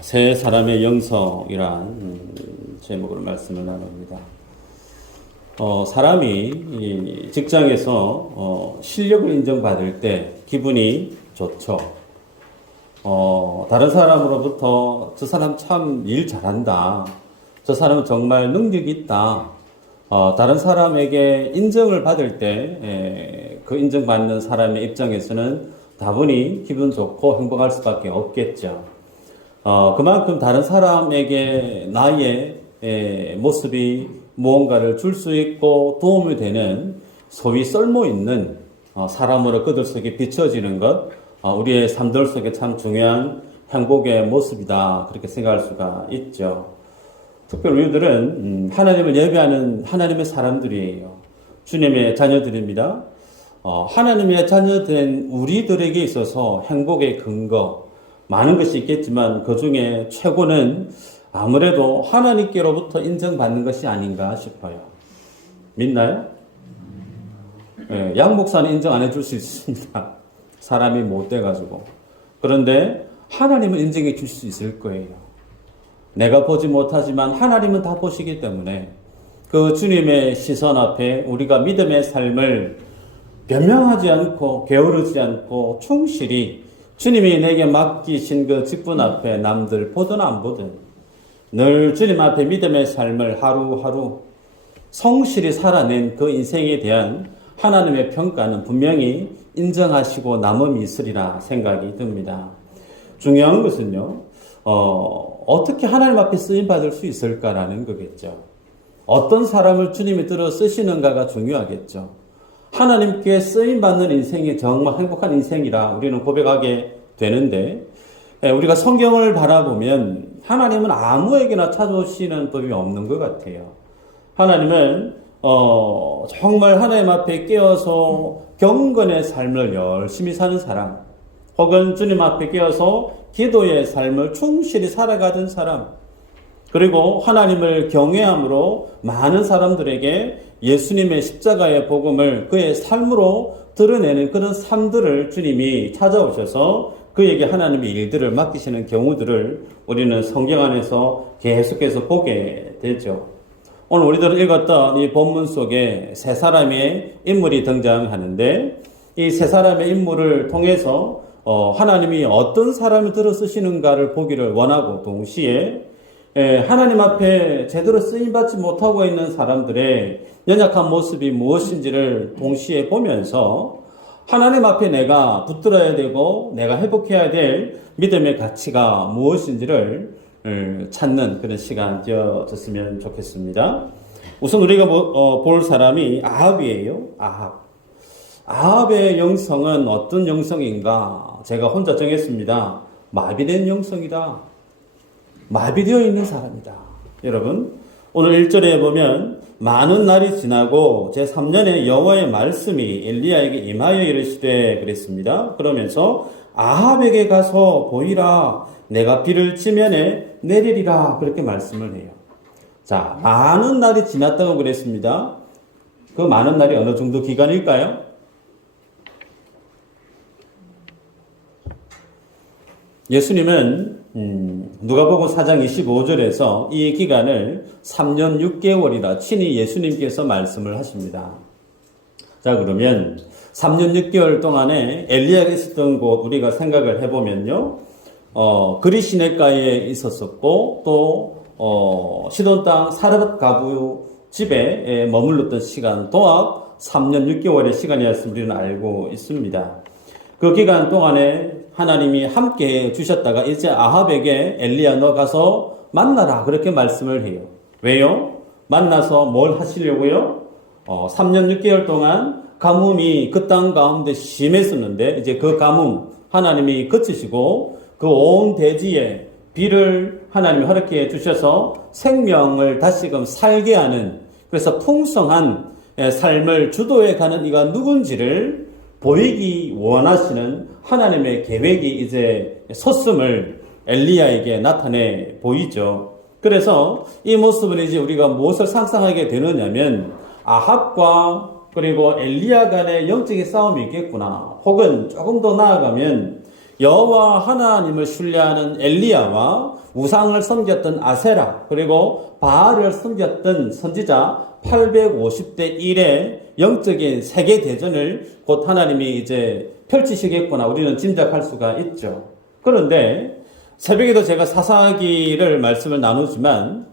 세 사람의 영성이란 제목으로 말씀을 나눕니다. 사람이 직장에서 실력을 인정받을 때 기분이 좋죠. 다른 사람으로부터 저 사람 참 일 잘한다. 저 사람은 정말 능력이 있다. 다른 사람에게 인정을 받을 때 그 인정받는 사람의 입장에서는 다분히 기분 좋고 행복할 수밖에 없겠죠. 그만큼 다른 사람에게 나의 모습이 무언가를 줄 수 있고 도움이 되는 소위 쓸모 있는 사람으로 그들 속에 비춰지는 것, 우리의 삶들 속에 참 중요한 행복의 모습이다. 그렇게 생각할 수가 있죠. 특별히 우리들은 하나님을 예배하는 하나님의 사람들이에요. 주님의 자녀들입니다. 하나님의 자녀된 우리들에게 있어서 행복의 근거, 많은 것이 있겠지만 그 중에 최고는 아무래도 하나님께로부터 인정받는 것이 아닌가 싶어요. 믿나요? 양 목사는 인정 안 해줄 수 있습니다. 사람이 못 돼가지고. 그런데 하나님은 인정해 줄 수 있을 거예요. 내가 보지 못하지만 하나님은 다 보시기 때문에 그 주님의 시선 앞에 우리가 믿음의 삶을 변명하지 않고 게으르지 않고 충실히 주님이 내게 맡기신 그 직분 앞에 남들 보든 안 보든 늘 주님 앞에 믿음의 삶을 하루하루 성실히 살아낸 그 인생에 대한 하나님의 평가는 분명히 인정하시고 남음이 있으리라 생각이 듭니다. 중요한 것은요, 어떻게 하나님 앞에 쓰임받을 수 있을까라는 거겠죠. 어떤 사람을 주님이 들어 쓰시는가가 중요하겠죠. 하나님께 쓰임받는 인생이 정말 행복한 인생이라 우리는 고백하게 되는데, 우리가 성경을 바라보면 하나님은 아무에게나 찾아오시는 법이 없는 것 같아요. 하나님은 정말 하나님 앞에 깨어서 경건의 삶을 열심히 사는 사람, 혹은 주님 앞에 깨어서 기도의 삶을 충실히 살아가던 사람, 그리고 하나님을 경외함으로 많은 사람들에게 예수님의 십자가의 복음을 그의 삶으로 드러내는 그런 삶들을 주님이 찾아오셔서 그에게 하나님의 일들을 맡기시는 경우들을 우리는 성경 안에서 계속해서 보게 되죠. 오늘 우리들은 읽었던 이 본문 속에 세 사람의 인물이 등장하는데, 이 세 사람의 인물을 통해서 하나님이 어떤 사람을 들어 쓰시는가를 보기를 원하고, 동시에 하나님 앞에 제대로 쓰임받지 못하고 있는 사람들의 연약한 모습이 무엇인지를 동시에 보면서 하나님 앞에 내가 붙들어야 되고 내가 회복해야 될 믿음의 가치가 무엇인지를 찾는 그런 시간 되어졌으면 좋겠습니다. 우선 우리가 볼 사람이 아합이에요. 아합의 영성은 어떤 영성인가? 제가 혼자 정했습니다. 마비된 영성이다. 마비되어 있는 사람이다. 여러분, 오늘 1절에 보면 많은 날이 지나고 제3년에 여호와의 말씀이 엘리야에게 임하여 이르시되 그랬습니다. 그러면서 아합에게 가서 보이라, 내가 비를 지면에 내리리라, 그렇게 말씀을 해요. 자, 많은 날이 지났다고 그랬습니다. 그 많은 날이 어느 정도 기간일까요? 예수님은 누가복음 4장 25절에서 이 기간을 3년 6개월이라 친히 예수님께서 말씀을 하십니다. 자, 그러면 3년 6개월 동안에 엘리야가 있었던 곳 우리가 생각을 해보면요, 그리 시내가에 있었었고, 또 시돈 땅 사르밧 가부 집에 머물렀던 시간 도합 3년 6개월의 시간이었음을 우리는 알고 있습니다. 그 기간 동안에 하나님이 함께 주셨다가 이제 아합에게 엘리야 너 가서 만나라, 그렇게 말씀을 해요. 왜요? 만나서 뭘 하시려고요? 3년 6개월 동안 가뭄이 그 땅 가운데 심했었는데 이제 그 가뭄 하나님이 그치시고 그 온 대지에 비를 하나님이 허락해 주셔서 생명을 다시금 살게 하는, 그래서 풍성한 삶을 주도해 가는 이가 누군지를 보이기 원하시는 하나님의 계획이 이제 섰음을 엘리야에게 나타내 보이죠. 그래서 이 모습을 이제 우리가 무엇을 상상하게 되느냐면 아합과 그리고 엘리야 간의 영적인 싸움이 있겠구나. 혹은 조금 더 나아가면 여호와 하나님을 신뢰하는 엘리야와 우상을 섬겼던 아세라 그리고 바알을 섬겼던 선지자 850대 1의 영적인 세계 대전을 곧 하나님이 이제 펼치시겠구나 우리는 짐작할 수가 있죠. 그런데 새벽에도 제가 사사기를 말씀을 나누지만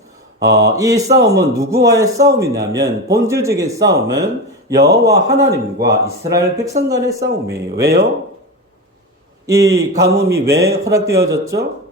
이 싸움은 누구와의 싸움이냐면 본질적인 싸움은 여호와 하나님과 이스라엘 백성 간의 싸움이에요. 왜요? 이 가뭄이 왜 허락되어졌죠?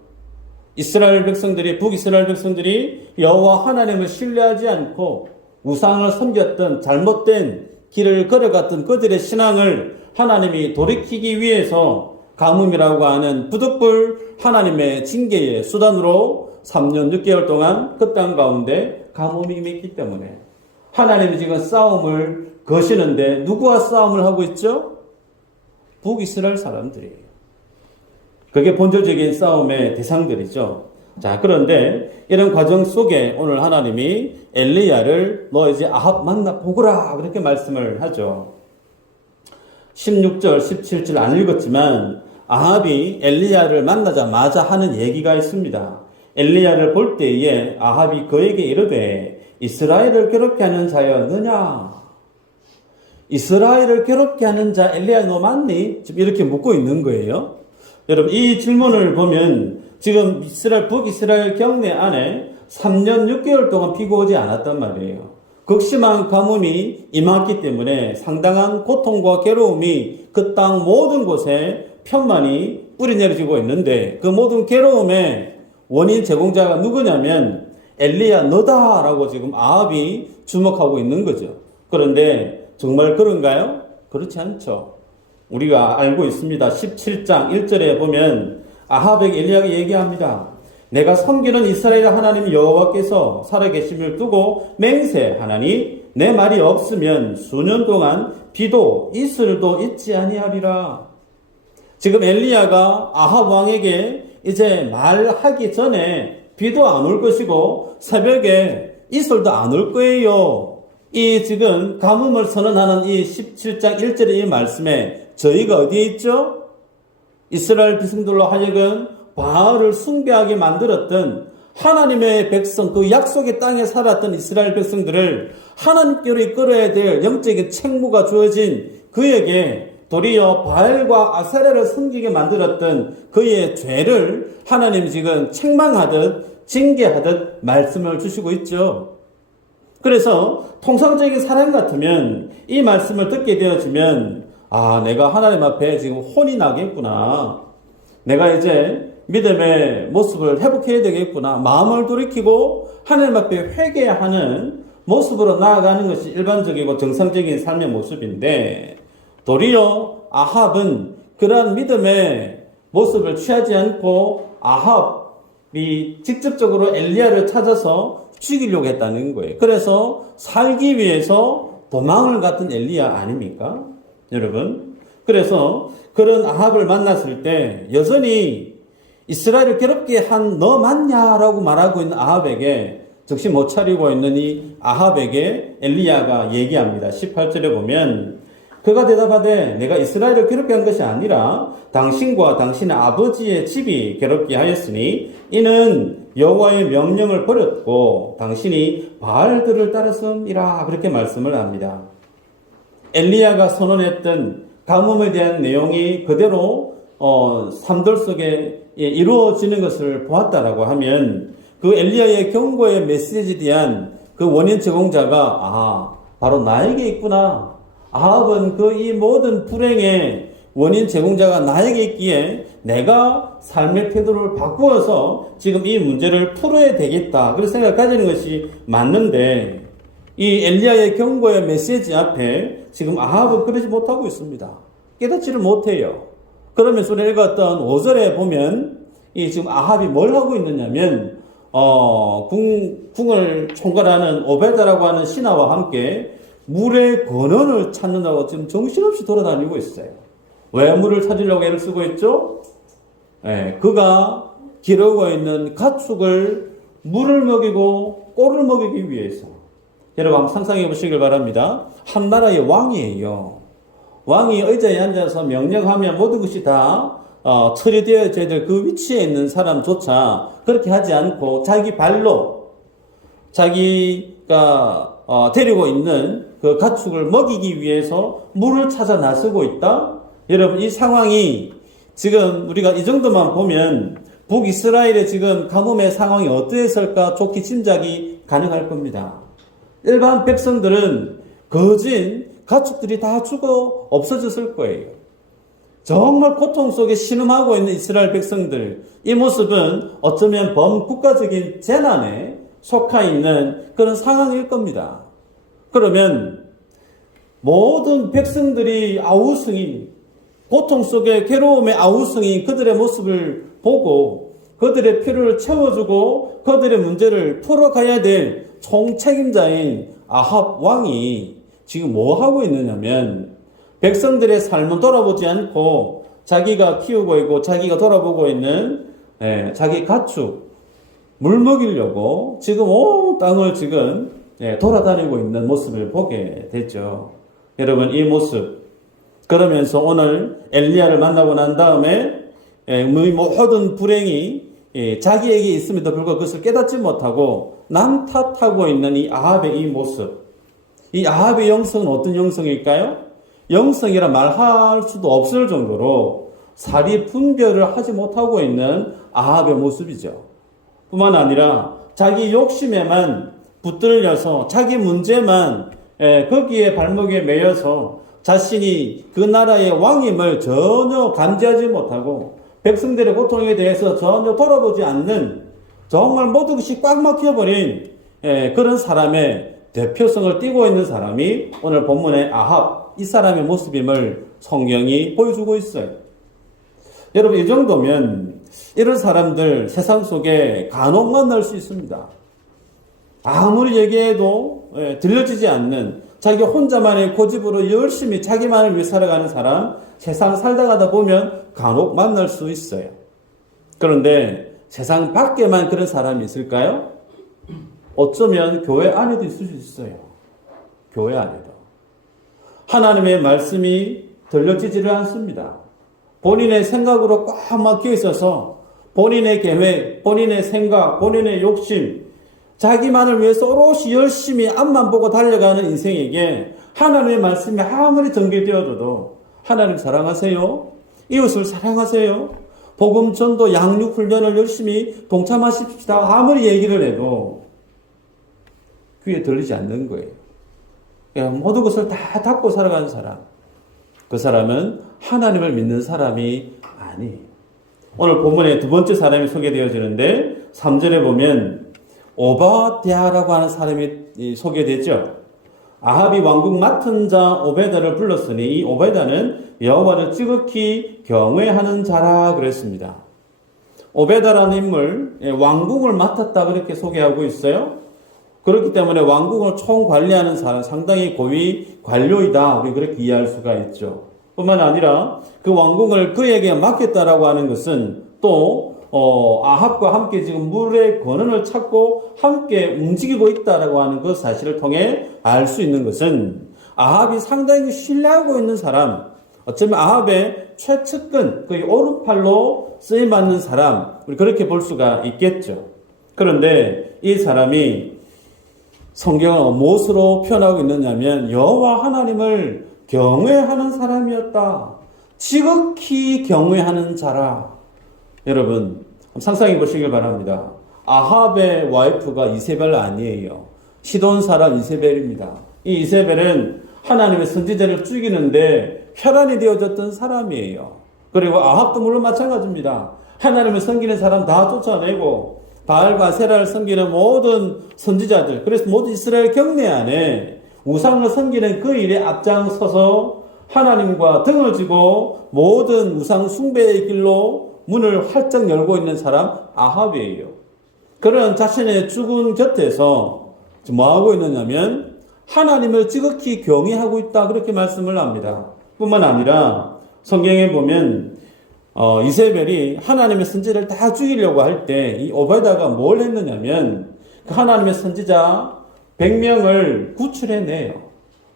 이스라엘 백성들이 북이스라엘 백성들이 여호와 하나님을 신뢰하지 않고 우상을 섬겼던 잘못된 길을 걸어갔던 그들의 신앙을 하나님이 돌이키기 위해서 가뭄이라고 하는 부득불 하나님의 징계의 수단으로 3년 6개월 동안 그 땅 가운데 가뭄이 임했기 때문에 하나님이 지금 싸움을 거시는데 누구와 싸움을 하고 있죠? 북이스라엘 사람들이에요. 그게 본질적인 싸움의 대상들이죠. 자, 그런데 이런 과정 속에 오늘 하나님이 엘리야를 너 이제 아합 만나 보거라 그렇게 말씀을 하죠. 16절, 17절 안 읽었지만 아합이 엘리야를 만나자마자 하는 얘기가 있습니다. 엘리야를 볼 때에 아합이 그에게 이르되 이스라엘을 괴롭게 하는 자였느냐? 이스라엘을 괴롭게 하는 자 엘리야 너 맞니? 지금 이렇게 묻고 있는 거예요. 여러분 이 질문을 보면 지금 북이스라엘 경내 안에 3년 6개월 동안 비가 오지 않았단 말이에요. 극심한 가뭄이 임했기 때문에 상당한 고통과 괴로움이 그 땅 모든 곳에 편만이 뿌리내려지고 있는데 그 모든 괴로움의 원인 제공자가 누구냐면 엘리야 너다라고 지금 아합이 주목하고 있는 거죠. 그런데 정말 그런가요? 그렇지 않죠. 우리가 알고 있습니다. 17장 1절에 보면 아합에게 엘리야가 얘기합니다. 내가 섬기는 이스라엘 하나님 여호와께서 살아계심을 두고 맹세하나니 내 말이 없으면 수년 동안 비도 이슬도 있지 아니하리라. 지금 엘리야가 아합 왕에게 이제 말하기 전에 비도 안 올 것이고 새벽에 이슬도 안 올 거예요. 이 지금 가뭄을 선언하는 이 17장 1절의 이 말씀에 저희가 어디에 있죠? 이스라엘 백성들로 하여금 바알을 숭배하게 만들었던 하나님의 백성, 그 약속의 땅에 살았던 이스라엘 백성들을 하나님께로 이끌어야 될 영적인 책무가 주어진 그에게 도리어 바알과 아세라를 섬기게 만들었던 그의 죄를 하나님이 지금 책망하듯 징계하듯 말씀을 주시고 있죠. 그래서 통상적인 사람 같으면 이 말씀을 듣게 되어지면 내가 하나님 앞에 지금 혼이 나겠구나. 내가 이제 믿음의 모습을 회복해야 되겠구나. 마음을 돌이키고 하나님 앞에 회개하는 모습으로 나아가는 것이 일반적이고 정상적인 삶의 모습인데 도리어 아합은 그러한 믿음의 모습을 취하지 않고 아합이 직접적으로 엘리야를 찾아서 죽이려고 했다는 거예요. 그래서 살기 위해서 도망을 갔던 엘리야 아닙니까? 여러분. 그래서 그런 아합을 만났을 때 여전히 이스라엘을 괴롭게 한 너 맞냐라고 말하고 있는 아합에게 정신 못 차리고 있는 이 아합에게 엘리야가 얘기합니다. 18절에 보면 그가 대답하되 내가 이스라엘을 괴롭게 한 것이 아니라 당신과 당신의 아버지의 집이 괴롭게 하였으니 이는 여호와의 명령을 버렸고 당신이 바알들을 따랐음이라 그렇게 말씀을 합니다. 엘리야가 선언했던 가뭄에 대한 내용이 그대로 삶들 속에 이루어지는 것을 보았다라고 하면 그 엘리야의 경고의 메시지에 대한 그 원인 제공자가 바로 나에게 있구나. 아합은 그 이 모든 불행의 원인 제공자가 나에게 있기에 내가 삶의 태도를 바꾸어서 지금 이 문제를 풀어야 되겠다. 그런 생각을 가지는 것이 맞는데 이 엘리야의 경고의 메시지 앞에 지금 아합은 그러지 못하고 있습니다. 깨닫지를 못해요. 그러면서 우리가 읽었던 5절에 보면 이 지금 아합이 뭘 하고 있느냐면 궁을 총괄하는 오베다라고 하는 신하와 함께 물의 근원을 찾는다고 지금 정신없이 돌아다니고 있어요. 왜 물을 찾으려고 애를 쓰고 있죠? 그가 기르고 있는 가축을 물을 먹이고 꼴을 먹이기 위해서. 여러분 한번 상상해 보시길 바랍니다. 한 나라의 왕이에요. 왕이 의자에 앉아서 명령하면 모든 것이 다 처리되어져야 될 그 위치에 있는 사람조차 그렇게 하지 않고 자기 발로 자기가 데리고 있는 그 가축을 먹이기 위해서 물을 찾아 나서고 있다. 여러분, 이 상황이 지금 우리가 이 정도만 보면 북이스라엘의 지금 가뭄의 상황이 어떠했을까 좋게 짐작이 가능할 겁니다. 일반 백성들은 거진 가축들이 다 죽어 없어졌을 거예요. 정말 고통 속에 신음하고 있는 이스라엘 백성들, 이 모습은 어쩌면 범국가적인 재난에 속해 있는 그런 상황일 겁니다. 그러면 모든 백성들이 아우성인, 고통 속에 괴로움의 아우성인 그들의 모습을 보고 그들의 필요를 채워주고 그들의 문제를 풀어가야 될 총책임자인 아합 왕이 지금 뭐 하고 있느냐면 백성들의 삶은 돌아보지 않고 자기가 키우고 있고 자기가 돌아보고 있는 자기 가축 물 먹이려고 지금 온 땅을 지금 돌아다니고 있는 모습을 보게 됐죠. 여러분, 이 모습 그러면서 오늘 엘리야를 만나고 난 다음에 모든 불행이 자기에게 있음에도 불구하고 그것을 깨닫지 못하고 남 탓하고 있는 이 아합의 이 모습, 이 아합의 영성은 어떤 영성일까요? 영성이라 말할 수도 없을 정도로 사리 분별을 하지 못하고 있는 아합의 모습이죠. 뿐만 아니라 자기 욕심에만 붙들려서 자기 문제만 거기에 발목에 매여서 자신이 그 나라의 왕임을 전혀 감지하지 못하고 백성들의 고통에 대해서 전혀 돌아보지 않는 정말 모든 것이 꽉 막혀버린 그런 사람의 대표성을 띠고 있는 사람이 오늘 본문의 아합, 이 사람의 모습임을 성경이 보여주고 있어요. 여러분, 이 정도면 이런 사람들 세상 속에 간혹 만날 수 있습니다. 아무리 얘기해도 들려지지 않는 자기 혼자만의 고집으로 열심히 자기만을 위해 살아가는 사람, 세상 살다 가다 보면 간혹 만날 수 있어요. 그런데 세상 밖에만 그런 사람이 있을까요? 어쩌면 교회 안에도 있을 수 있어요. 교회 안에도. 하나님의 말씀이 들려지지를 않습니다. 본인의 생각으로 꽉 막혀 있어서 본인의 계획, 본인의 생각, 본인의 욕심, 자기만을 위해서 오롯이 열심히 앞만 보고 달려가는 인생에게 하나님의 말씀이 아무리 전개되어져도 하나님 사랑하세요? 이웃을 사랑하세요? 복음 전도 양육 훈련을 열심히 동참하십시다. 아무리 얘기를 해도 귀에 들리지 않는 거예요. 모든 것을 다 닫고 살아가는 사람. 그 사람은 하나님을 믿는 사람이 아니에요. 오늘 본문에 두 번째 사람이 소개되어지는데 3절에 보면 오바댜라고 하는 사람이 소개되죠. 아합이 왕국 맡은 자 오베다를 불렀으니 이 오베다는 여호와를 지극히 경외하는 자라 그랬습니다. 오베다라는 인물, 왕국을 맡았다 그렇게 소개하고 있어요. 그렇기 때문에 왕국을 총관리하는 사람, 상당히 고위 관료이다 우리 그렇게 이해할 수가 있죠. 뿐만 아니라 그 왕국을 그에게 맡겼다라고 하는 것은 또 아합과 함께 지금 물의 권원을 찾고 함께 움직이고 있다라고 하는 그 사실을 통해 알 수 있는 것은 아합이 상당히 신뢰하고 있는 사람, 어쩌면 아합의 최측근, 거의 오른팔로 쓰임받는 사람, 우리 그렇게 볼 수가 있겠죠. 그런데 이 사람이 성경을 무엇으로 표현하고 있느냐면 여호와 하나님을 경외하는 사람이었다. 지극히 경외하는 자라. 여러분 상상해 보시길 바랍니다. 아합의 와이프가 이세벨 아니에요. 시돈 사람 이세벨입니다. 이 이세벨은 하나님의 선지자를 죽이는데 혈안이 되어졌던 사람이에요. 그리고 아합도 물론 마찬가지입니다. 하나님을 섬기는 사람 다 쫓아내고 바알과 세라를 섬기는 모든 선지자들, 그래서 모든 이스라엘 경내 안에 우상을 섬기는 그 일에 앞장서서 하나님과 등을 지고 모든 우상 숭배의 길로 문을 활짝 열고 있는 사람 아합이에요. 그런 자신의 죽은 곁에서 뭐하고 있느냐면 하나님을 지극히 경외하고 있다 그렇게 말씀을 합니다. 뿐만 아니라 성경에 보면 이세벨이 하나님의 선지자를 다 죽이려고 할 때 이 오베다가 뭘 했느냐면 그 하나님의 선지자 100명을 구출해내요.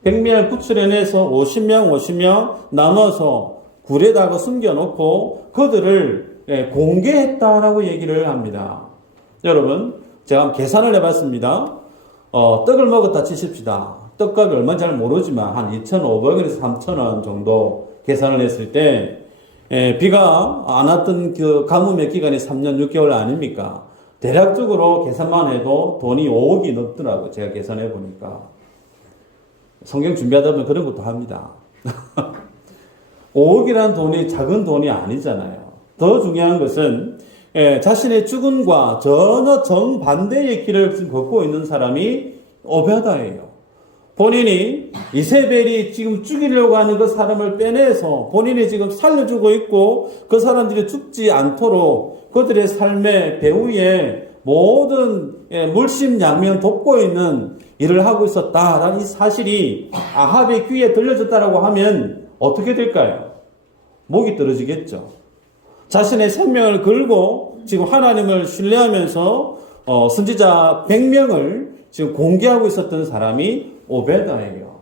100명을 구출해내서 50명 나눠서 굴에다가 숨겨놓고 그들을 공개했다라고 얘기를 합니다. 여러분, 제가 한번 계산을 해봤습니다. 떡을 먹었다 치십시다. 떡값이 얼마인지 잘 모르지만 한 2,500원에서 3,000원 정도 계산을 했을 때 비가 안 왔던 그 가뭄의 기간이 3년 6개월 아닙니까? 대략적으로 계산만 해도 돈이 5억이 넘더라고요. 제가 계산해 보니까. 성경 준비하다 보면 그런 것도 합니다. 5억이라는 돈이 작은 돈이 아니잖아요. 더 중요한 것은 자신의 죽음과 전혀 정반대의 길을 걷고 있는 사람이 오베다예요. 본인이 이세벨이 지금 죽이려고 하는 그 사람을 빼내서 본인이 지금 살려주고 있고 그 사람들이 죽지 않도록 그들의 삶의 배후에 모든 물심양면 돕고 있는 일을 하고 있었다라는 이 사실이 아합의 귀에 들려졌다라고 하면 어떻게 될까요? 목이 떨어지겠죠. 자신의 생명을 걸고 지금 하나님을 신뢰하면서 선지자 100명을 지금 공개하고 있었던 사람이 오베다예요.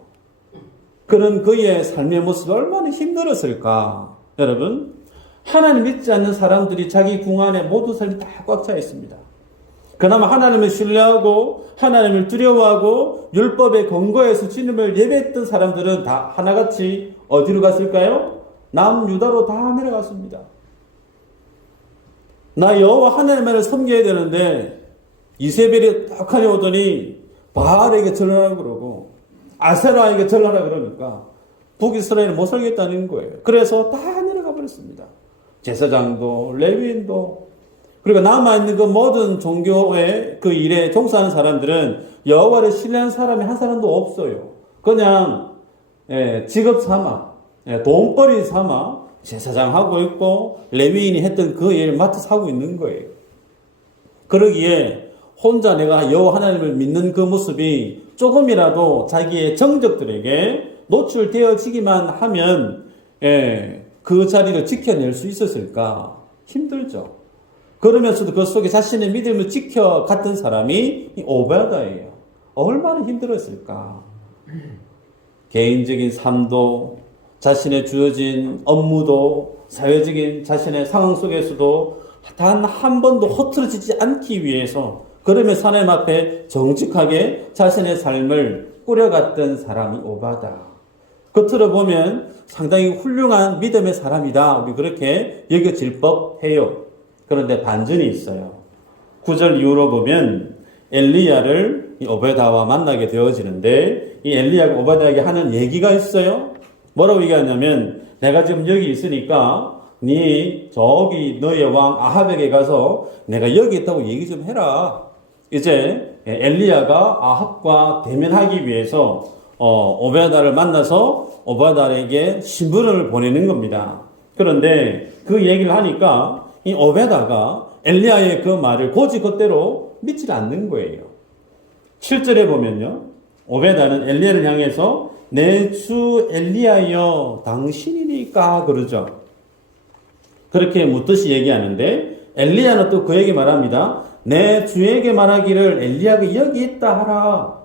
그런 그의 삶의 모습이 얼마나 힘들었을까. 여러분, 하나님 믿지 않는 사람들이 자기 궁 안에 모든 삶이 다 꽉 차 있습니다. 그나마 하나님을 신뢰하고 하나님을 두려워하고 율법의 근거에서 주님을 예배했던 사람들은 다 하나같이 어디로 갔을까요? 남유다로 다 내려갔습니다. 나 여호와 하나님을 섬겨야 되는데 이세벨이 떡하니 오더니 바알에게 절하라 그러고 아세라에게 절하라 그러니까 북이스라엘은 못 살겠다는 거예요. 그래서 다 내려가 버렸습니다. 제사장도 레위인도 그리고 남아있는 그 모든 종교의 그 일에 종사하는 사람들은 여호와를 신뢰한 사람이 한 사람도 없어요. 그냥 직업 삼아 돈벌이 삼아 제사장 하고 있고 레위인이 했던 그 일을 맡아서 하고 있는 거예요. 그러기에 혼자 내가 여호와 하나님을 믿는 그 모습이 조금이라도 자기의 정적들에게 노출되어지기만 하면 그 자리를 지켜낼 수 있었을까? 힘들죠. 그러면서도 그 속에 자신의 믿음을 지켜갔던 사람이 오베다예요. 얼마나 힘들었을까? 개인적인 삶도 자신의 주어진 업무도 사회적인 자신의 상황 속에서도 단 한 번도 허투루지지 않기 위해서 그러면서 하나님 앞에 정직하게 자신의 삶을 꾸려갔던 사람이 오베다. 겉으로 보면 상당히 훌륭한 믿음의 사람이다. 우리 그렇게 여겨질 법해요. 그런데 반전이 있어요. 9절 이후로 보면 엘리야를 오베다와 만나게 되어지는데 이 엘리야가 오베다에게 하는 얘기가 있어요. 뭐라고 얘기하냐면 내가 지금 여기 있으니까 네 저기 너의 왕 아합에게 가서 내가 여기 있다고 얘기 좀 해라. 이제 엘리야가 아합과 대면하기 위해서 오베다를 만나서 오베다에게 신분을 보내는 겁니다. 그런데 그 얘기를 하니까 이 오베다가 엘리야의 그 말을 곧이곧대로 믿지 않는 거예요. 7절에 보면요. 오베다는 엘리야를 향해서 내 주 엘리야여 당신이니까 그러죠. 그렇게 묻듯이 얘기하는데 엘리야는 또 그에게 말합니다. 내 주에게 말하기를 엘리야가 여기 있다 하라.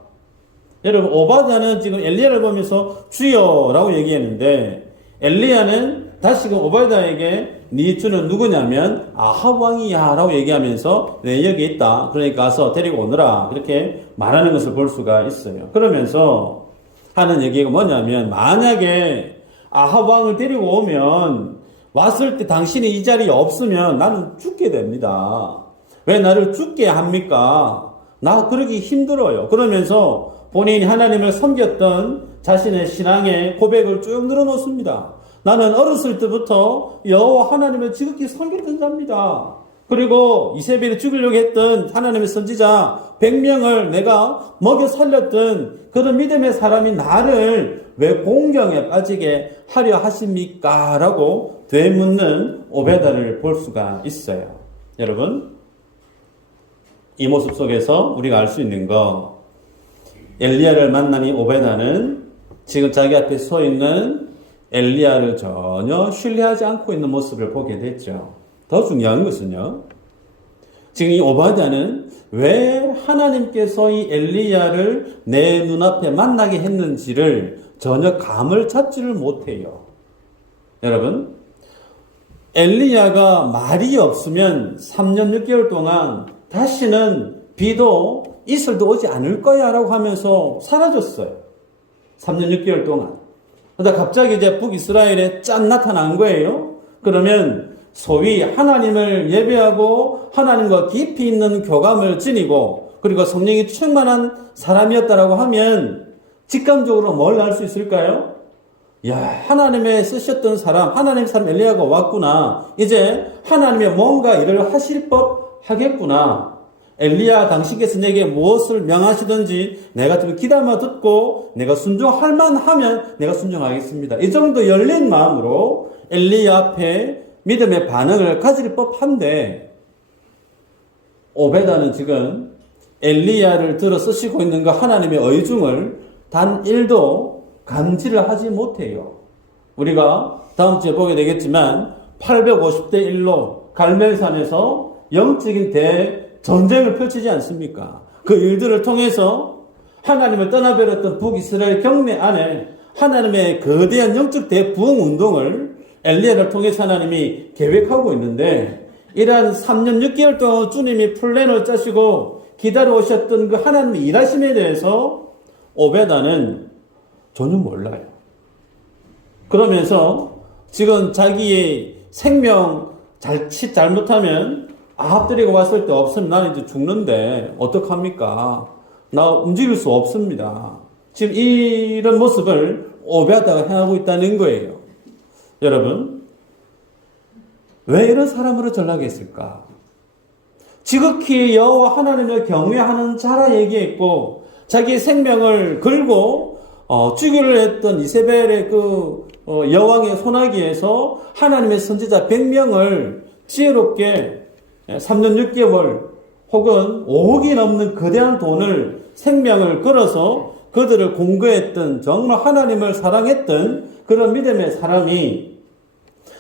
여러분 오바다는 지금 엘리야를 보면서 주여라고 얘기했는데 엘리야는 다시금 오바다에게 네 주는 누구냐면 아합 왕이야 라고 얘기하면서 네 여기 있다. 그러니까 가서 데리고 오너라. 그렇게 말하는 것을 볼 수가 있어요. 그러면서 하는 얘기가 뭐냐면 만약에 아합 왕을 데리고 오면 왔을 때 당신이 이 자리에 없으면 나는 죽게 됩니다. 왜 나를 죽게 합니까? 나 그러기 힘들어요. 그러면서 본인이 하나님을 섬겼던 자신의 신앙의 고백을 쭉 늘어놓습니다. 나는 어렸을 때부터 여호와 하나님을 지극히 섬겼던 자입니다. 그리고 이세벨이 죽이려고 했던 하나님의 선지자 100명을 내가 먹여 살렸던 그런 믿음의 사람이 나를 왜 공경에 빠지게 하려 하십니까? 라고 되묻는 오베다를 볼 수가 있어요. 여러분, 이 모습 속에서 우리가 알 수 있는 거, 엘리야를 만난 이 오베다는 지금 자기 앞에 서 있는 엘리야를 전혀 신뢰하지 않고 있는 모습을 보게 됐죠. 더 중요한 것은요, 지금 이 오바댜는 왜 하나님께서 이 엘리야를 내 눈앞에 만나게 했는지를 전혀 감을 찾지를 못해요. 여러분, 엘리야가 말이 없으면 3년 6개월 동안 다시는 비도 이슬도 오지 않을 거야 라고 하면서 사라졌어요. 3년 6개월 동안. 그러다 갑자기 이제 북이스라엘에 짠 나타난 거예요. 그러면 소위 하나님을 예배하고 하나님과 깊이 있는 교감을 지니고 그리고 성령이 충만한 사람이었다라고 하면 직감적으로 뭘 알 수 있을까요? 야, 하나님의 쓰셨던 사람, 하나님의 사람 엘리야가 왔구나. 이제 하나님의 뭔가 일을 하실 법 하겠구나. 엘리야 당신께서 내게 무엇을 명하시든지 내가 좀 귀담아 듣고 내가 순종할 만하면 내가 순종하겠습니다. 이 정도 열린 마음으로 엘리야 앞에 믿음의 반응을 가질 법한데 오베다는 지금 엘리야를 들어 쓰시고 있는 그 하나님의 의중을 단 1도 감지를 하지 못해요. 우리가 다음 주에 보게 되겠지만 850대 1로 갈멜산에서 영적인 대전쟁을 펼치지 않습니까? 그 일들을 통해서 하나님을 떠나버렸던 북이스라엘 경내 안에 하나님의 거대한 영적 대부흥 운동을 엘리야를 통해서 하나님이 계획하고 있는데 이러한 3년 6개월 동안 주님이 플랜을 짜시고 기다려 오셨던 그 하나님의 일하심에 대해서 오베다는 전혀 몰라요. 그러면서 지금 자기의 생명 잘못하면 아합들이가 왔을 때 없으면 나는 이제 죽는데 어떡합니까? 나 움직일 수 없습니다. 지금 이런 모습을 오베다가 행하고 있다는 거예요. 여러분, 왜 이런 사람으로 전락했을까? 지극히 여호와 하나님을 경외하는 자라 얘기했고 자기 생명을 걸고 죽이려 했던 이세벨의 여왕의 손아귀에서 하나님의 선지자 100명을 지혜롭게 3년 6개월 혹은 5억이 넘는 거대한 돈을 생명을 걸어서 그들을 공거했던 정말 하나님을 사랑했던 그런 믿음의 사람이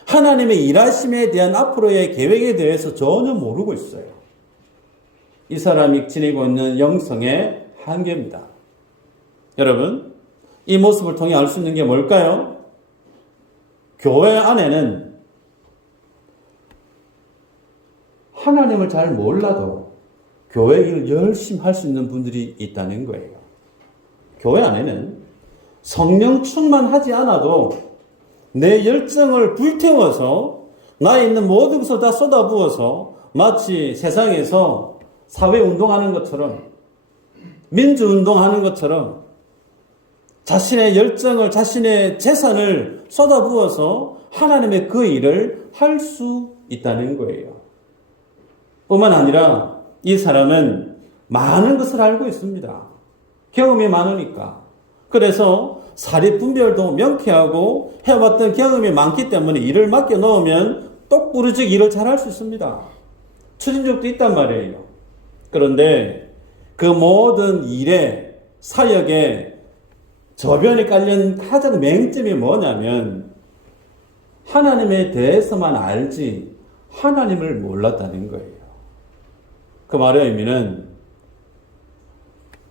하나님의 일하심에 대한 앞으로의 계획에 대해서 전혀 모르고 있어요. 이 사람이 지니고 있는 영성의 한계입니다. 여러분, 이 모습을 통해 알 수 있는 게 뭘까요? 교회 안에는 하나님을 잘 몰라도 교회 일을 열심히 할 수 있는 분들이 있다는 거예요. 교회 안에는 성령 충만하지 않아도 내 열정을 불태워서 나에 있는 모든 것을 다 쏟아부어서 마치 세상에서 사회운동하는 것처럼 민주운동하는 것처럼 자신의 열정을 자신의 재산을 쏟아부어서 하나님의 그 일을 할 수 있다는 거예요. 뿐만 아니라 이 사람은 많은 것을 알고 있습니다. 경험이 많으니까. 그래서 사립분별도 명쾌하고 해왔던 경험이 많기 때문에 일을 맡겨놓으면 똑부러지게 일을 잘할 수 있습니다. 추진력도 있단 말이에요. 그런데 그 모든 일에 사역에 저변에 깔린 가장 맹점이 뭐냐면 하나님에 대해서만 알지 하나님을 몰랐다는 거예요. 그 말의 의미는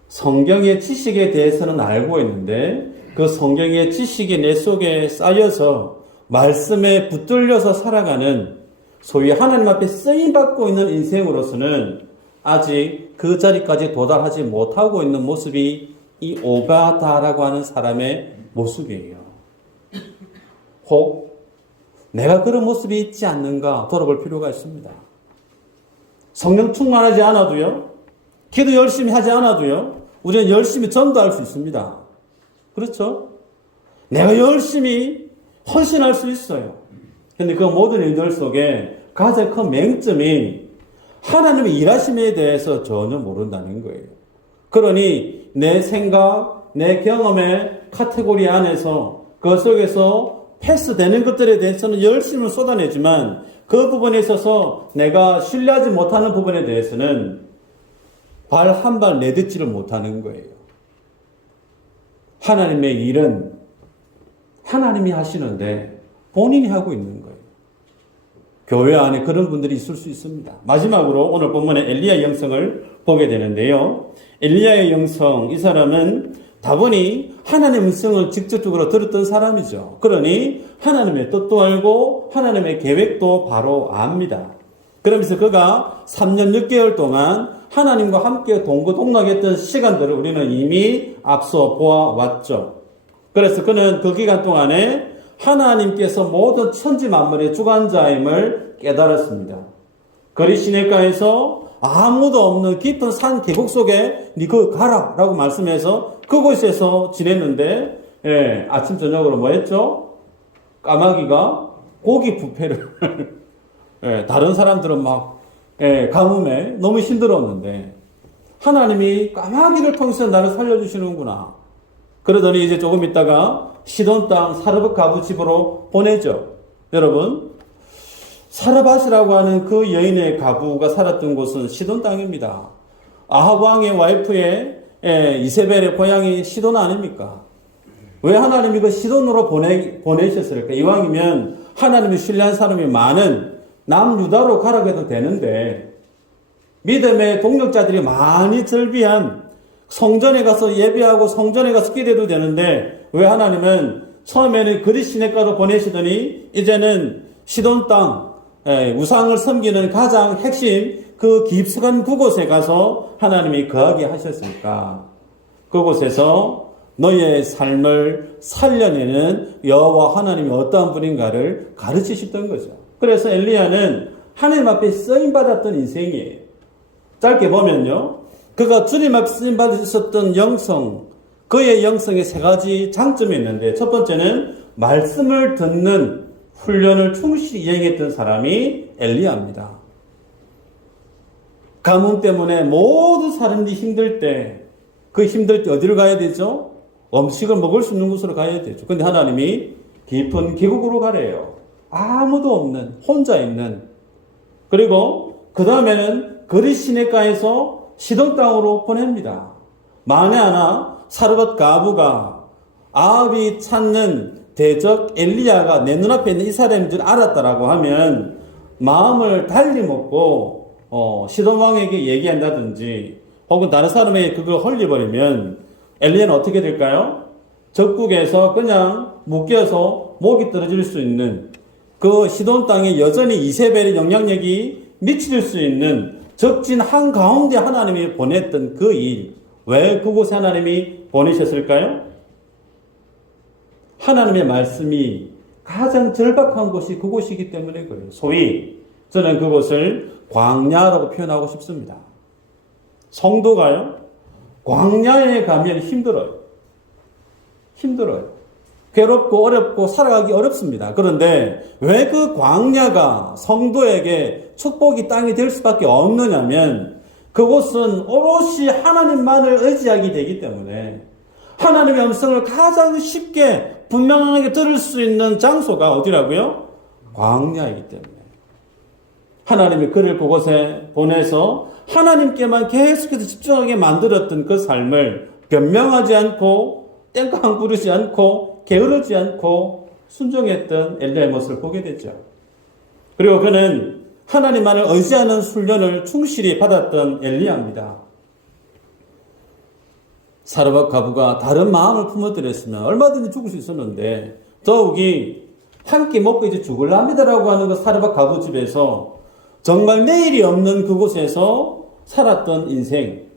성경의 지식에 대해서는 알고 있는데 그 성경의 지식이 내 속에 쌓여서 말씀에 붙들려서 살아가는 소위 하나님 앞에 쓰임받고 있는 인생으로서는 아직 그 자리까지 도달하지 못하고 있는 모습이 이 오베다라고 하는 사람의 모습이에요. 혹 내가 그런 모습이 있지 않는가 돌아볼 필요가 있습니다. 성령 충만하지 않아도요, 기도 열심히 하지 않아도요, 우리는 열심히 전도할 수 있습니다. 그렇죠? 내가 열심히 헌신할 수 있어요. 그런데 그 모든 일들 속에 가장 큰 맹점이 하나님의 일하심에 대해서 전혀 모른다는 거예요. 그러니 내 생각, 내 경험의 카테고리 안에서 그 속에서 패스되는 것들에 대해서는 열심히 쏟아내지만 그 부분에 있어서 내가 신뢰하지 못하는 부분에 대해서는 발 한 발 내딛지를 못하는 거예요. 하나님의 일은 하나님이 하시는데 본인이 하고 있는 거예요. 교회 안에 그런 분들이 있을 수 있습니다. 마지막으로 오늘 본문의 엘리야의 영성을 보게 되는데요. 엘리야의 영성, 이 사람은 다분히 하나님의 음성을 직접적으로 들었던 사람이죠. 그러니 하나님의 뜻도 알고 하나님의 계획도 바로 압니다. 그러면서 그가 3년 6개월 동안 하나님과 함께 동거동락했던 시간들을 우리는 이미 앞서 보아왔죠. 그래서 그는 그 기간 동안에 하나님께서 모든 천지 만물의 주관자임을 깨달았습니다. 거리 시내가에서 아무도 없는 깊은 산 계곡 속에 니 거기 가라 라고 말씀해서 그곳에서 지냈는데, 아침 저녁으로 뭐 했죠? 까마귀가 고기 뷔페를 다른 사람들은 막 가뭄에 너무 힘들었는데 하나님이 까마귀를 통해서 나를 살려주시는구나. 그러더니 이제 조금 있다가 시돈 땅 사르밧 가부 집으로 보내죠. 여러분, 사르밧이라고 하는 그 여인의 가부가 살았던 곳은 시돈 땅입니다. 아합 왕의 와이프의 이세벨의 고향이 시돈 아닙니까? 왜 하나님이 그 시돈으로 보내셨을까? 이왕이면 하나님이 신뢰한 사람이 많은 남유다로 가라고 해도 되는데, 믿음의 동력자들이 많이 절비한 성전에 가서 예배하고 성전에 가서 기도해도 되는데, 왜 하나님은 처음에는 그리 시내가로 보내시더니 이제는 시돈 땅, 우상을 섬기는 가장 핵심 그 깊숙한 그곳에 가서 하나님이 거하게 하셨을까? 그곳에서 너의 삶을 살려내는 여호와 하나님이 어떠한 분인가를 가르치셨던 거죠. 그래서 엘리야는 하나님 앞에 쓰임받았던 인생이에요. 짧게 보면요, 그가 주님 앞에 쓰임받으셨던 영성, 그의 영성에 세 가지 장점이 있는데, 첫 번째는 말씀을 듣는 훈련을 충실히 이행했던 사람이 엘리야입니다. 가뭄 때문에 모든 사람들이 힘들 때, 그 힘들 때 어디를 가야 되죠? 음식을 먹을 수 있는 곳으로 가야 되죠. 근데 하나님이 깊은 계곡으로 가래요. 아무도 없는, 혼자 있는. 그리고 그 다음에는 거리 시내가에서 시돈 땅으로 보냅니다. 만에 하나 사르밧 가부가 아합이 찾는 대적 엘리야가 내 눈앞에 있는 이 사람인 줄 알았다라고 하면 마음을 달리 먹고 시돈 왕에게 얘기한다든지 혹은 다른 사람에게 그걸 헐려버리면 엘리야는 어떻게 될까요? 적국에서 그냥 묶여서 목이 떨어질 수 있는, 그 시돈 땅에 여전히 이세벨의 영향력이 미칠 수 있는 적진 한가운데 하나님이 보냈던 그 일, 왜 그곳에 하나님이 보내셨을까요? 하나님의 말씀이 가장 절박한 곳이 그곳이기 때문에 그래요. 소위 저는 그곳을 광야라고 표현하고 싶습니다. 성도가요, 광야에 가면 힘들어요. 괴롭고 어렵고 살아가기 어렵습니다. 그런데 왜 그 광야가 성도에게 축복이 땅이 될 수밖에 없느냐면, 그곳은 오롯이 하나님만을 의지하게 되기 때문에 하나님의 음성을 가장 쉽게 분명하게 들을 수 있는 장소가 어디라고요? 광야이기 때문에 하나님이 그를 그곳에 보내서 하나님께만 계속해서 집중하게 만들었던 그 삶을 변명하지 않고 땡깡 부르지 않고 게으르지 않고 순종했던 엘리야의 모습을 보게 됐죠. 그리고 그는 하나님만을 의지하는 훈련을 충실히 받았던 엘리야입니다. 사르밧 가부가 다른 마음을 품어들였으면 얼마든지 죽을 수 있었는데, 더욱이 한 끼 먹고 이제 죽을랍니다라고 하는 그 사르밧 가부 집에서 정말 내일이 없는 그곳에서 살았던 인생,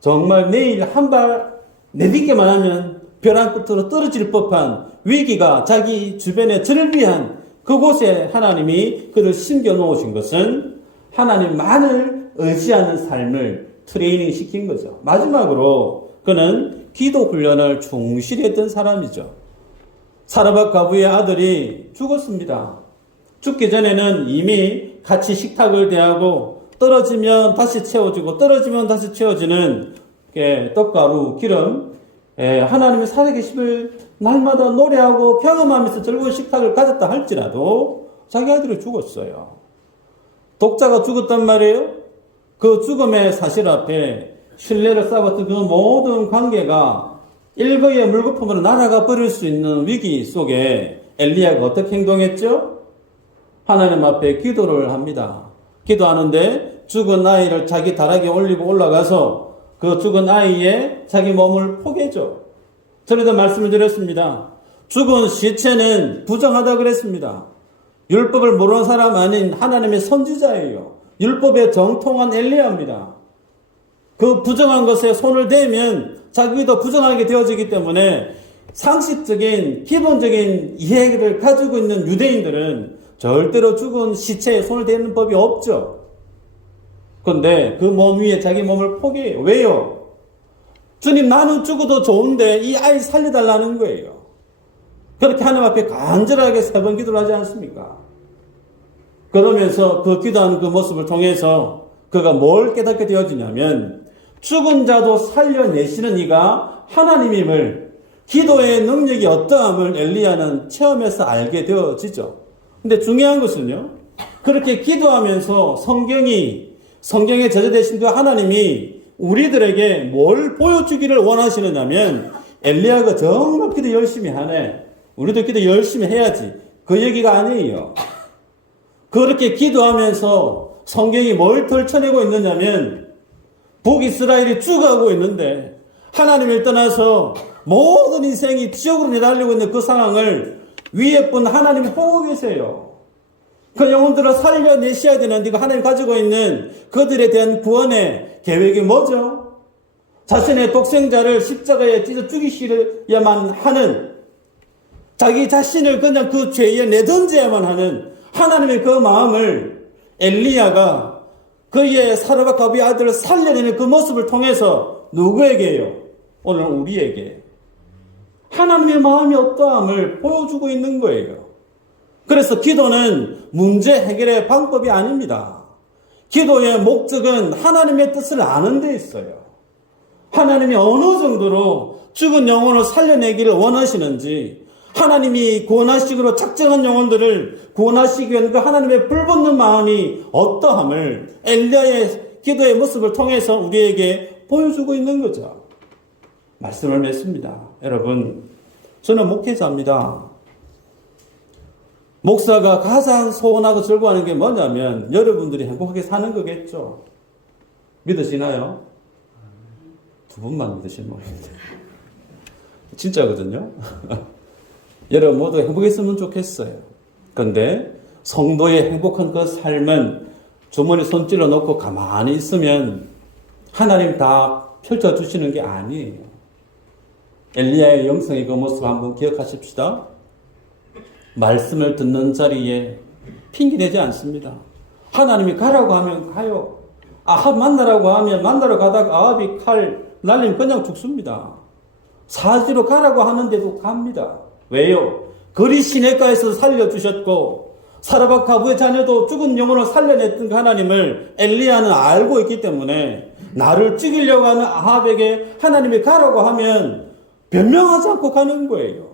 정말 내일 한 발 내딛기만 하면 벼랑 끝으로 떨어질 법한 위기가 자기 주변에 절비한 그곳에 하나님이 그를 심겨놓으신 것은 하나님만을 의지하는 삶을 트레이닝 시킨 거죠. 마지막으로 그는 기도 훈련을 충실히 했던 사람이죠. 사르밧 가부의 아들이 죽었습니다. 죽기 전에는 이미 같이 식탁을 대하고 떨어지면 다시 채워지고 떨어지면 다시 채워지는 떡가루, 기름, 하나님의 살아계심을 날마다 노래하고 경험하면서 즐거운 식탁을 가졌다 할지라도 자기 아들이 죽었어요. 독자가 죽었단 말이에요. 그 죽음의 사실 앞에 신뢰를 쌓았던 그 모든 관계가 일거의 물거품으로 날아가 버릴 수 있는 위기 속에 엘리야가 어떻게 행동했죠? 하나님 앞에 기도를 합니다. 기도하는데 죽은 아이를 자기 다락에 올리고 올라가서 그 죽은 아이의 자기 몸을 포개죠. 전에도 말씀을 드렸습니다. 죽은 시체는 부정하다 그랬습니다. 율법을 모르는 사람 아닌 하나님의 선지자예요. 율법에 정통한 엘리야입니다. 그 부정한 것에 손을 대면 자기도 부정하게 되어지기 때문에 상식적인 기본적인 이해를 가지고 있는 유대인들은 절대로 죽은 시체에 손을 대는 법이 없죠. 그런데 그 몸 위에 자기 몸을 포기해요. 왜요? 주님, 나는 죽어도 좋은데 이 아이 살려달라는 거예요. 그렇게 하나님 앞에 간절하게 3번 기도를 하지 않습니까? 그러면서 그 기도하는 그 모습을 통해서 그가 뭘 깨닫게 되어지냐면 죽은 자도 살려내시는 이가 하나님임을, 기도의 능력이 어떠함을 엘리야는 체험해서 알게 되어지죠. 근데 중요한 것은요, 그렇게 기도하면서 성경에 저자되신 그 하나님이 우리들에게 뭘 보여주기를 원하시느냐면, 엘리야가 정말 기도 열심히 하네, 우리도 기도 열심히 해야지, 그 얘기가 아니에요. 그렇게 기도하면서 성경이 뭘 덜쳐내고 있느냐면, 북이스라엘이 죽어가고 있는데 하나님을 떠나서 모든 인생이 지옥으로 내달리고 있는 그 상황을 위에 분 하나님이 보고 계세요. 그 영혼들을 살려내셔야 되는데 그 하나님 가지고 있는 그들에 대한 구원의 계획이 뭐죠? 자신의 독생자를 십자가에 찢어 죽이셔야만 하는, 자기 자신을 그냥 그 죄에 내던져야만 하는 하나님의 그 마음을 엘리야가 그의 사르밧 가부의 아들을 살려내는 그 모습을 통해서 누구에게요? 오늘 우리에게 하나님의 마음이 어떠함을 보여주고 있는 거예요. 그래서 기도는 문제 해결의 방법이 아닙니다. 기도의 목적은 하나님의 뜻을 아는 데 있어요. 하나님이 어느 정도로 죽은 영혼을 살려내기를 원하시는지, 하나님이 구원하시기로 작정한 영혼들을 구원하시기 위한 그 하나님의 불붙는 마음이 어떠함을 엘리야의 기도의 모습을 통해서 우리에게 보여주고 있는 거죠. 말씀을 맺습니다. 여러분, 저는 목회자입니다. 목사가 가장 소원하고 즐거워하는 게 뭐냐면 여러분들이 행복하게 사는 거겠죠. 믿으시나요? 두 분만 믿으시는 모양인데 진짜거든요. 여러분 모두 행복했으면 좋겠어요. 그런데 성도의 행복한 그 삶은 주머니 손 찔러 놓고 가만히 있으면 하나님 다 펼쳐주시는 게 아니에요. 엘리야의 영성의 그 모습 한번 기억하십시다. 말씀을 듣는 자리에 핑계대지 않습니다. 하나님이 가라고 하면 가요. 아합 만나라고 하면 만나러 가다가 아합이 칼 날리면 그냥 죽습니다. 사지로 가라고 하는데도 갑니다. 왜요? 그리 시냇가에서 살려주셨고 사르밧 가부의 자녀도 죽은 영혼을 살려냈던 그 하나님을 엘리야는 알고 있기 때문에 나를 죽이려고 하는 아합에게 하나님이 가라고 하면 변명하지 않고 가는 거예요.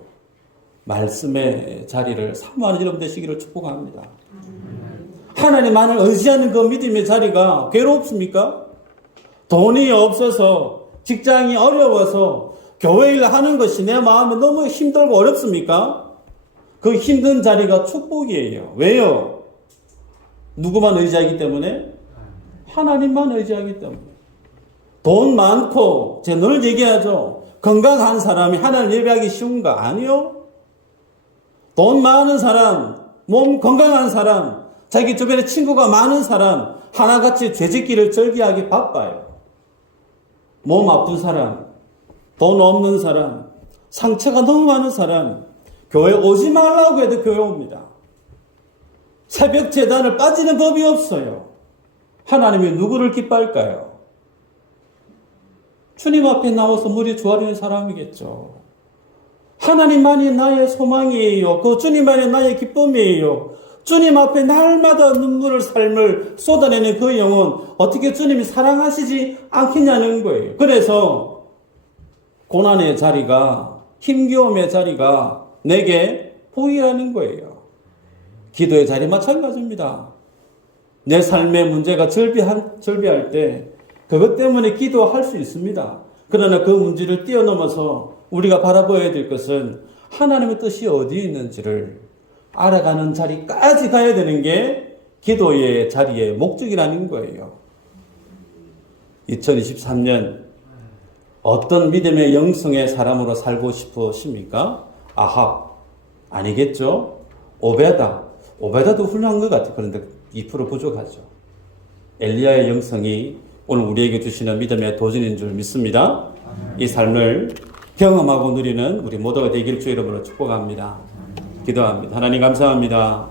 말씀의 자리를 사모하는 여러분 되시기를 축복합니다. 하나님만을 의지하는 그 믿음의 자리가 괴롭습니까? 돈이 없어서, 직장이 어려워서 교회 일을 하는 것이 내 마음에 너무 힘들고 어렵습니까? 그 힘든 자리가 축복이에요. 왜요? 누구만 의지하기 때문에? 하나님만 의지하기 때문에. 돈 많고, 제가 늘 얘기하죠. 건강한 사람이 하나님 예배하기 쉬운가? 아니요. 돈 많은 사람, 몸 건강한 사람, 자기 주변에 친구가 많은 사람, 하나같이 죄짓기를 절기하기 바빠요. 몸 아픈 사람, 돈 없는 사람, 상처가 너무 많은 사람, 교회 오지 말라고 해도 교회 옵니다. 새벽 제단을 빠지는 법이 없어요. 하나님이 누구를 기뻐할까요? 주님 앞에 나와서 물이 주아리는 사람이겠죠. 하나님만이 나의 소망이에요. 그 주님만이 나의 기쁨이에요. 주님 앞에 날마다 눈물을 삶을 쏟아내는 그 영혼, 어떻게 주님이 사랑하시지 않겠냐는 거예요. 그래서 고난의 자리가, 힘겨움의 자리가 내게 보이라는 거예요. 기도의 자리 마찬가지입니다. 내 삶의 문제가 절비할 때 그것 때문에 기도할 수 있습니다. 그러나 그 문제를 뛰어넘어서 우리가 바라봐야 될 것은 하나님의 뜻이 어디에 있는지를 알아가는 자리까지 가야 되는 게 기도의 자리의 목적이라는 거예요. 2023년 어떤 믿음의 영성의 사람으로 살고 싶으십니까? 아합 아니겠죠? 오베다도 훌륭한 것 같아요. 그런데 2% 부족하죠. 엘리야의 영성이 오늘 우리에게 주시는 믿음의 도전인 줄 믿습니다. 이 삶을 경험하고 누리는 우리 모두가 되길 주 이름으로 축복합니다. 기도합니다. 하나님 감사합니다.